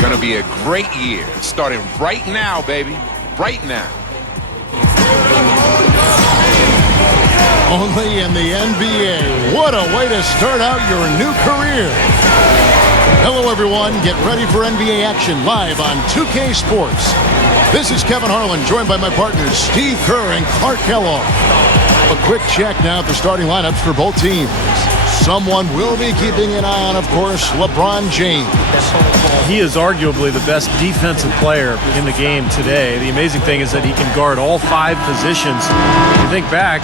Gonna be a great year. Starting right now, baby. Right now. Only in the NBA. What a way to start out your new career. Hello, everyone. Get ready for NBA action live on 2K Sports. This is Kevin Harlan, joined by my partners Steve Kerr and Clark Kellogg. A quick check now at the starting lineups for both teams. Someone will be keeping an eye on, of course, LeBron James. He is arguably the best defensive player in the game today. The amazing thing is that he can guard all 5 positions. If you think back,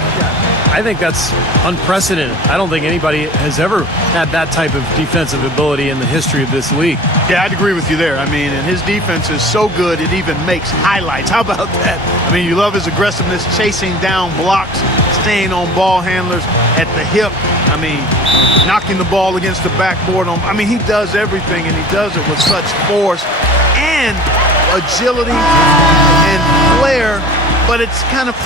I think that's unprecedented. I don't think anybody has ever had that type of defensive ability in the history of this league. Yeah, I'd agree with you there. I mean, and his defense is so good it even makes highlights. How about that? I mean, you love his aggressiveness, chasing down blocks, staying on ball handlers at the hip. I mean, knocking the ball against the backboard. I mean, he does everything, and he does it with such force and agility and flair, but it's kind of...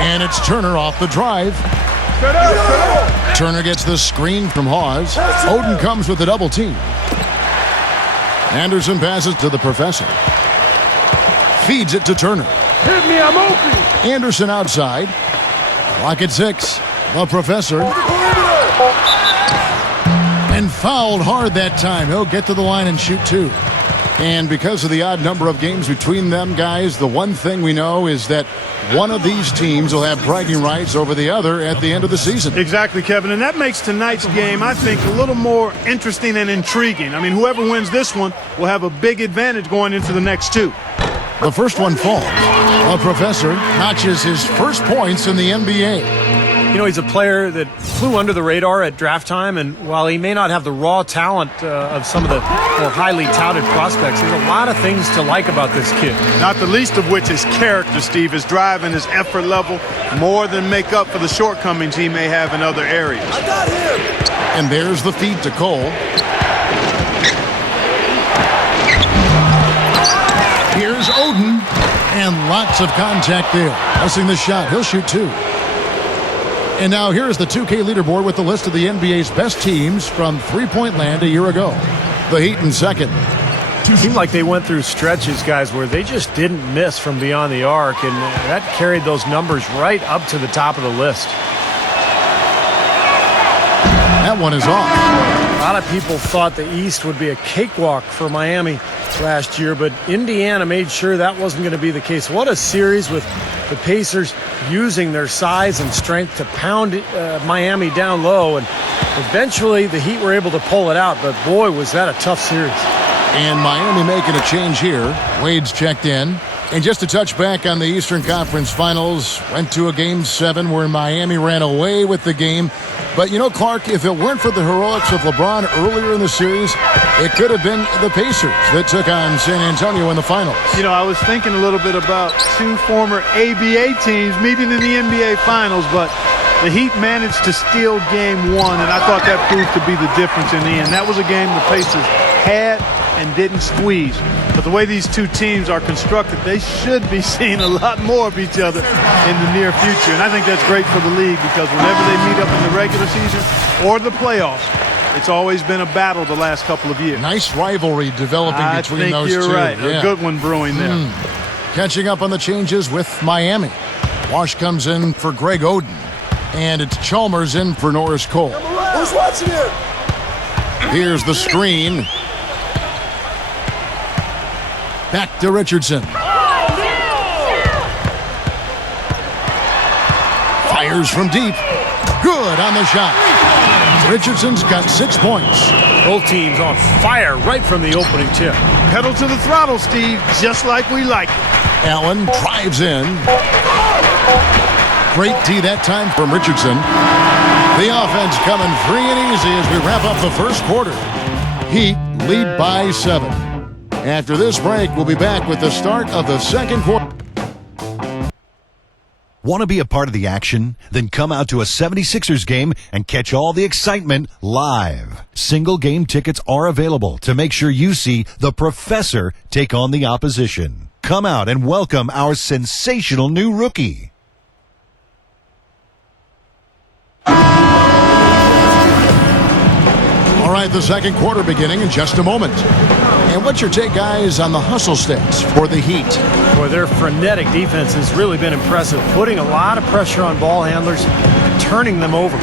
And it's Turner off the drive. Turner gets the screen from Hawes. Oden comes with a double team. Anderson passes to the professor. Feeds it to Turner. Hit me, I'm open. Anderson outside. Clock at 6. The professor. And fouled hard that time. He'll get to the line and shoot 2. And because of the odd number of games between them guys, the one thing we know is that one of these teams will have bragging rights over the other at the end of the season. Exactly, Kevin, and that makes tonight's game, I think, a little more interesting and intriguing. I mean, whoever wins this one will have a big advantage going into the next 2. The first one falls. The professor notches his first points in the NBA. You know, he's a player that flew under the radar at draft time, and while he may not have the raw talent of some of the more highly touted prospects, there's a lot of things to like about this kid. Not the least of which is character, Steve. His drive and his effort level more than make up for the shortcomings he may have in other areas. I got him. And there's the feed to Cole. Here's Oden, and lots of contact there. Missing the shot. He'll shoot 2. And now here's the 2K leaderboard with the list of the NBA's best teams from three-point land a year ago. The Heat in second. It seemed like they went through stretches, guys, where they just didn't miss from beyond the arc, and that carried those numbers right up to the top of the list. That one is off. A lot of people thought the East would be a cakewalk for Miami last year, but Indiana made sure that wasn't going to be the case. What a series with the Pacers using their size and strength to pound Miami down low, and eventually the Heat were able to pull it out, but boy, was that a tough series. And Miami making a change here. Wade's checked in. And just to touch back on the Eastern Conference Finals, went to a Game 7 where Miami ran away with the game. But, you know, Clark, if it weren't for the heroics of LeBron earlier in the series, it could have been the Pacers that took on San Antonio in the finals. You know, I was thinking a little bit about 2 former ABA teams meeting in the NBA Finals, but the Heat managed to steal Game 1, and I thought that proved to be the difference in the end. That was a game the Pacers had and didn't squeeze. But the way these 2 teams are constructed, they should be seeing a lot more of each other in the near future. And I think that's great for the league because whenever they meet up in the regular season or the playoffs, it's always been a battle the last couple of years. Nice rivalry developing between those 2. I think you're right. Yeah. A good one brewing there. Catching up on the changes with Miami. Wash comes in for Greg Oden. And it's Chalmers in for Norris Cole. Who's watching it? Here's the screen. Back to Richardson. Fires from deep. Good on the shot. Richardson's got 6 points. Both teams on fire right from the opening tip. Pedal to the throttle, Steve, just like we like it. Allen drives in. Great D that time from Richardson. The offense coming free and easy as we wrap up the first quarter. Heat lead by 7. After this break, we'll be back with the start of the second quarter. Want to be a part of the action? Then come out to a 76ers game and catch all the excitement live. Single game tickets are available to make sure you see the professor take on the opposition. come out and welcome our sensational new rookie. All right, the second quarter beginning in just a moment. And what's your take, guys, on the hustle stats for the Heat? Boy, their frenetic defense has really been impressive, putting a lot of pressure on ball handlers and turning them over.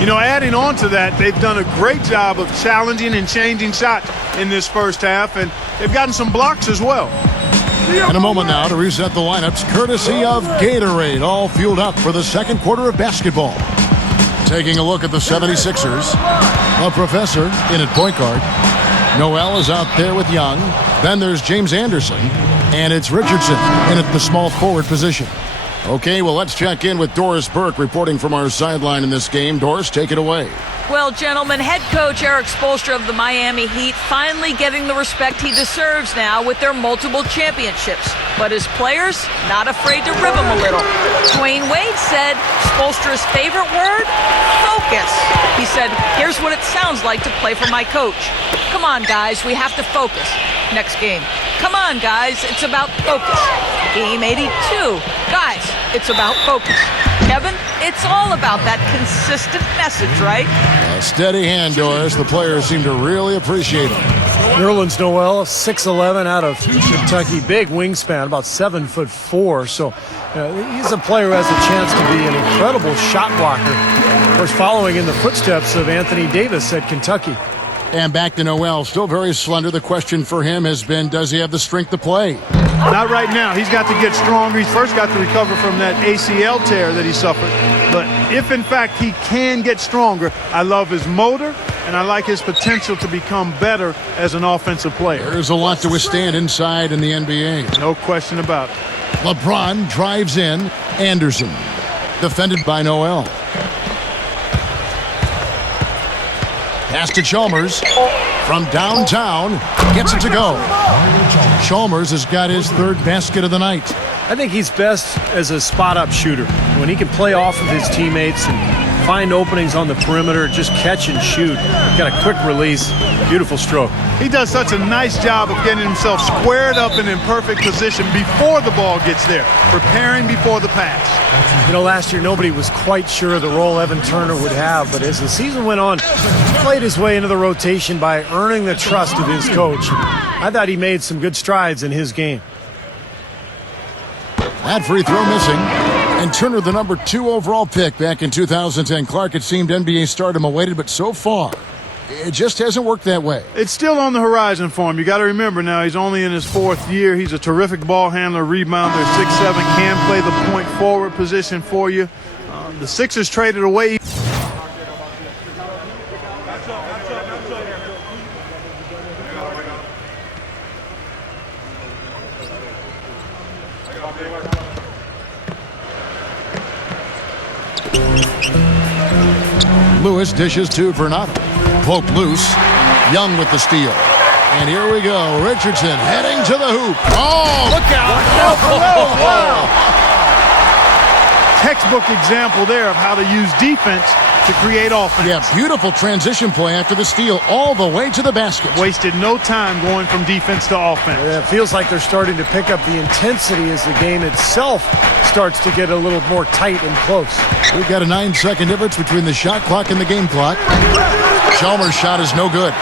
You know, adding on to that, they've done a great job of challenging and changing shots in this first half, and they've gotten some blocks as well. In a moment now to reset the lineups, courtesy of Gatorade, all fueled up for the second quarter of basketball. Taking a look at the 76ers, the professor in at point guard. Noel is out there with Young. Then there's James Anderson, and it's Richardson in at the small forward position. Okay, well, let's check in with Doris Burke reporting from our sideline in this game. Doris, take it away. Well, gentlemen, head coach Eric Spoelstra of the Miami Heat finally getting the respect he deserves now with their multiple championships. But his players, not afraid to rib him a little. Dwayne Wade said Spoelstra's favorite word? Focus. He said, here's what it sounds like to play for my coach. Come on, guys, we have to focus. Next game. Come on, guys, it's about focus. Game 82. Guys, it's about focus. Kevin, it's all about that consistent message, right? A steady hand, Doris. The players seem to really appreciate it. Nerlens Noel, 6'11", out of Kentucky, big wingspan, about 7'4". So he's a player who has a chance to be an incredible shot blocker. Of course, following in the footsteps of Anthony Davis at Kentucky. And back to Noel, still very slender. The question for him has been, does he have the strength to play? Not right now. He's got to get stronger. He's first got to recover from that ACL tear that he suffered. But if, in fact, he can get stronger, I love his motor, and I like his potential to become better as an offensive player. There's a lot to withstand inside in the NBA. No question about it. LeBron drives in. Anderson, defended by Noel. Pass to Chalmers from downtown. Gets it to go. Chalmers has got his third basket of the night. I think he's best as a spot-up shooter. When he can play off of his teammates and find openings on the perimeter, just catch and shoot. Got a quick release. Beautiful stroke. He does such a nice job of getting himself squared up and in perfect position before the ball gets there, preparing before the pass. You know, last year nobody was quite sure of the role Evan Turner would have, but as the season went on, he played his way into the rotation by earning the trust of his coach. I thought he made some good strides in his game. That free throw missing. And Turner, the number 2 overall pick back in 2010. Clark, it seemed NBA stardom awaited, but so far, it just hasn't worked that way. It's still on the horizon for him. You got to remember now, he's only in his 4th year. He's a terrific ball handler, rebounder, 6'7", can play the point forward position for you. The Sixers traded away. Lewis dishes 2 for nothing. Poke loose. Young with the steal. And here we go. Richardson heading to the hoop. Oh, look out. Textbook example there of how to use defense to create offense. Yeah, beautiful transition play after the steal all the way to the basket. Wasted no time going from defense to offense. Yeah, it feels like they're starting to pick up the intensity as the game itself starts to get a little more tight and close. We've got a 9-second difference between the shot clock and the game clock. Chalmers' shot is no good.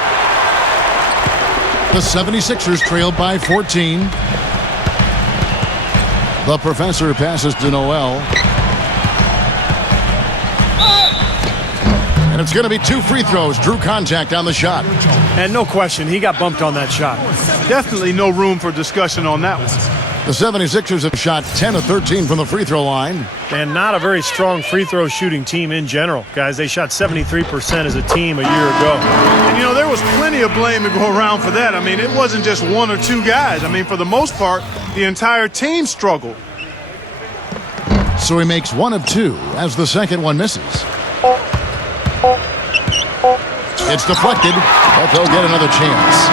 The 76ers trailed by 14. The professor passes to Noel. And it's going to be 2 free throws. Drew contact on the shot. And no question, he got bumped on that shot. Definitely no room for discussion on that one. The 76ers have shot 10 of 13 from the free throw line. And not a very strong free throw shooting team in general. Guys, they shot 73% as a team a year ago. And, you know, there was plenty of blame to go around for that. I mean, it wasn't just 1 or 2 guys. I mean, for the most part, the entire team struggled. So he makes 1 of 2 as the second one misses. It's deflected, but they'll get another chance.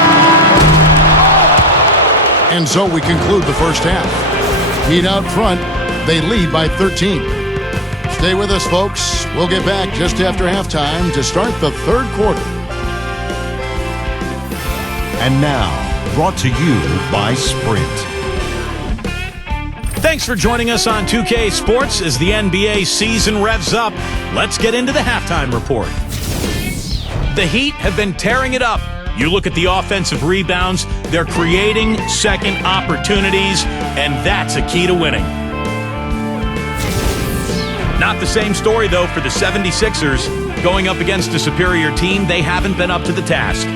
And so we conclude the first half. Heat out front, they lead by 13. Stay with us, folks. We'll get back just after halftime to start the third quarter. And now, brought to you by Sprint. Thanks for joining us on 2K Sports as the NBA season revs up. Let's get into the halftime report. The Heat have been tearing it up. You look at the offensive rebounds, they're creating second opportunities, and that's a key to winning. Not the same story, though, for the 76ers. Going up against a superior team, they haven't been up to the task.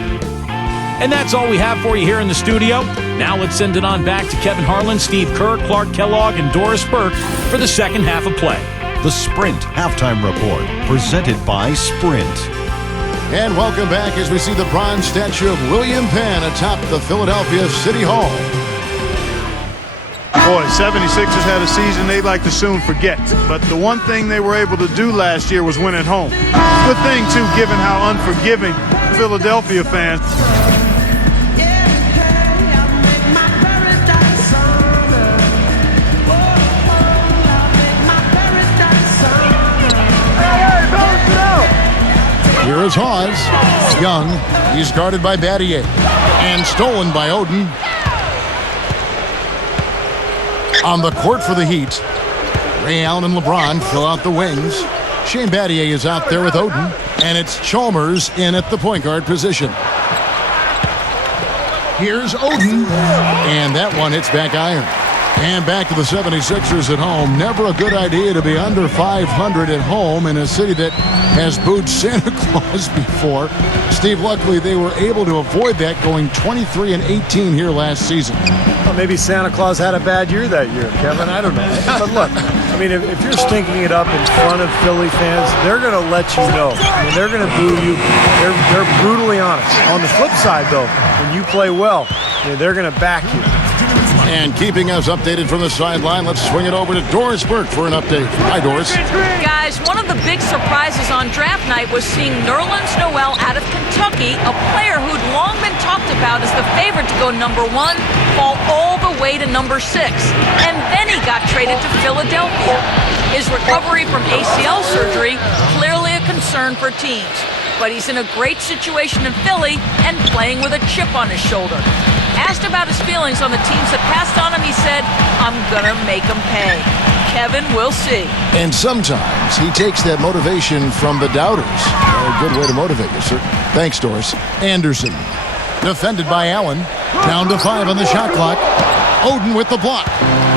And that's all we have for you here in the studio. Now let's send it on back to Kevin Harlan, Steve Kerr, Clark Kellogg, and Doris Burke for the second half of play. The Sprint Halftime Report, presented by Sprint. And welcome back as we see the bronze statue of William Penn atop the Philadelphia City Hall. Boy, 76ers had a season they'd like to soon forget. But the one thing they were able to do last year was win at home. Good thing, too, given how unforgiving Philadelphia fans. Here is Hawes. Young. He's guarded by Battier. And stolen by Oden. On the court for the Heat, Ray Allen and LeBron fill out the wings. Shane Battier is out there with Oden. And it's Chalmers in at the point guard position. Here's Oden. And that one hits back iron. And back to the 76ers at home. Never a good idea to be under 500 at home in a city that has booed Santa Claus before. Steve, luckily they were able to avoid that, going 23-18 here last season. Well, maybe Santa Claus had a bad year that year, Kevin. I don't know. But look, I mean, if you're stinking it up in front of Philly fans, they're going to let you know. I mean, they're going to boo you. They're brutally honest. On the flip side, though, when you play well, they're going to back you. And keeping us updated from the sideline, let's swing it over to Doris Burke for an update. Hi, Doris. Guys, one of the big surprises on draft night was seeing Nerlens Noel out of Kentucky, a player who'd long been talked about as the favorite to go #1, fall all the way to #6. And then he got traded to Philadelphia. His recovery from ACL surgery, clearly a concern for teams. But he's in a great situation in Philly and playing with a chip on his shoulder. Asked about his feelings on the teams that passed on him, he said, "I'm gonna make them pay." Kevin, we'll see. And sometimes he takes that motivation from the doubters. A good way to motivate you, sir. Thanks, Doris. Anderson, defended by Allen. Down to 5 on the shot clock. Oden with the block.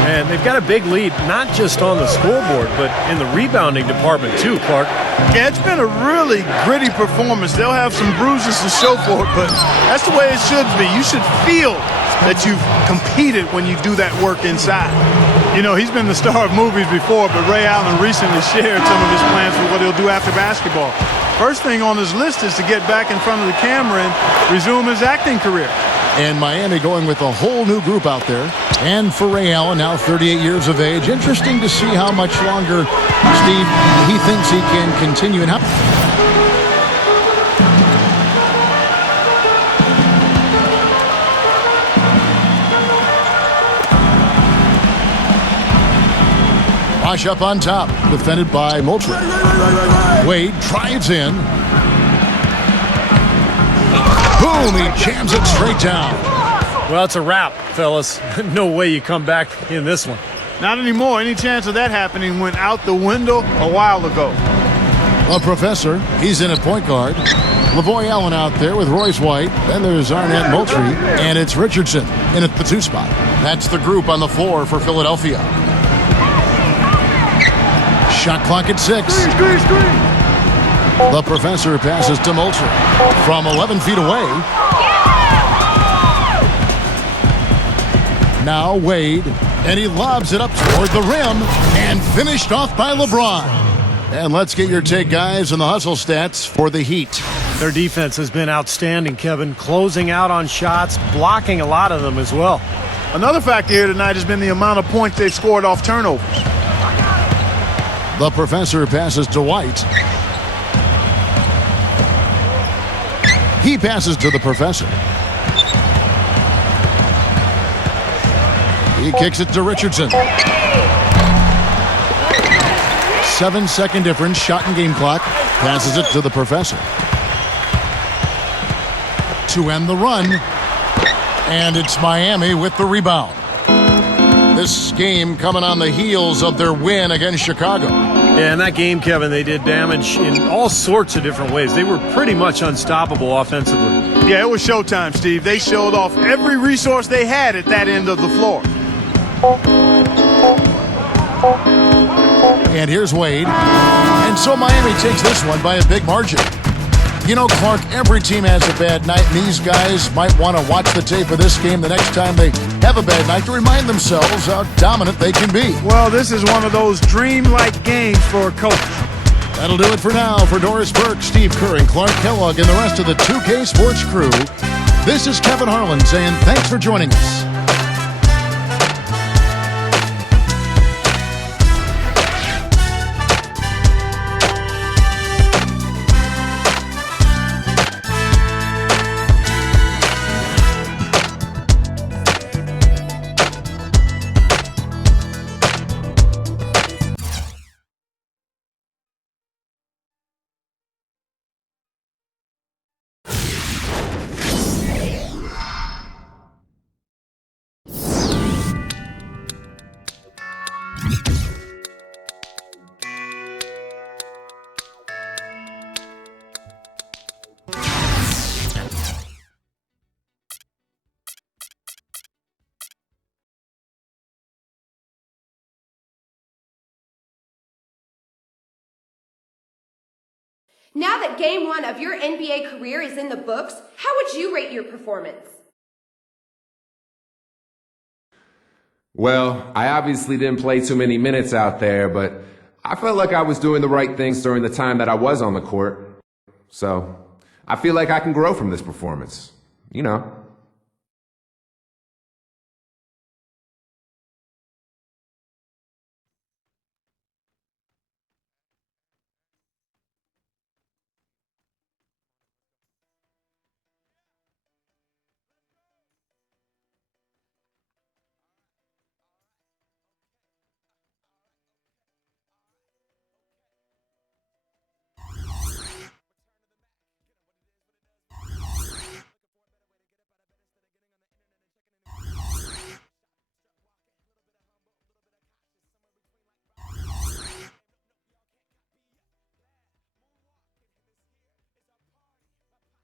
And they've got a big lead, not just on the scoreboard, but in the rebounding department too, Clark. Yeah, it's been a really gritty performance. They'll have some bruises to show for it, but that's the way it should be. You should feel that you've competed when you do that work inside. You know, he's been the star of movies before, but Ray Allen recently shared some of his plans for what he'll do after basketball. First thing on his list is to get back in front of the camera and resume his acting career. And Miami going with a whole new group out there. And for Ray Allen, now 38 years of age. Interesting to see how much longer, Steve, he thinks he can continue. And how Wash up on top, defended by Moultrie. Wade drives in. Boom, he jams it straight down. Well, it's a wrap, fellas. No way you come back in this one. Not anymore. Any chance of that happening went out the window a while ago. A professor, he's in at point guard. Lavoy Allen out there with Royce White. Then there's Arnett Moultrie. And it's Richardson in at the 2 spot. That's the group on the floor for Philadelphia. Shot clock at 6. The professor passes to Moultrie from 11 feet away. Now Wade, and he lobs it up toward the rim and finished off by LeBron. And let's get your take, guys, on the hustle stats for the Heat. Their defense has been outstanding, Kevin, closing out on shots, blocking a lot of them as well. Another factor here tonight has been the amount of points they've scored off turnover. The professor passes to White. He passes to the professor. He kicks it to Richardson. 7-second difference, shot and game clock. Passes it to the professor. To end the run. And it's Miami with the rebound. This game coming on the heels of their win against Chicago. Yeah, in that game, Kevin, they did damage in all sorts of different ways. They were pretty much unstoppable offensively. Yeah, it was showtime, Steve. They showed off every resource they had at that end of the floor. And here's Wade. And so Miami takes this one by a big margin. You know, Clark, every team has a bad night, and these guys might want to watch the tape of this game the next time they have a bad night to remind themselves how dominant they can be. Well, this is one of those dreamlike games for a coach. That'll do it for now. For Doris Burke, Steve Kerr, and Clark Kellogg, and the rest of the 2K Sports crew, this is Kevin Harlan saying thanks for joining us. Now that game 1 of your NBA career is in the books, how would you rate your performance? Well, I obviously didn't play too many minutes out there, but I felt like I was doing the right things during the time that I was on the court. So I feel like I can grow from this performance. You know.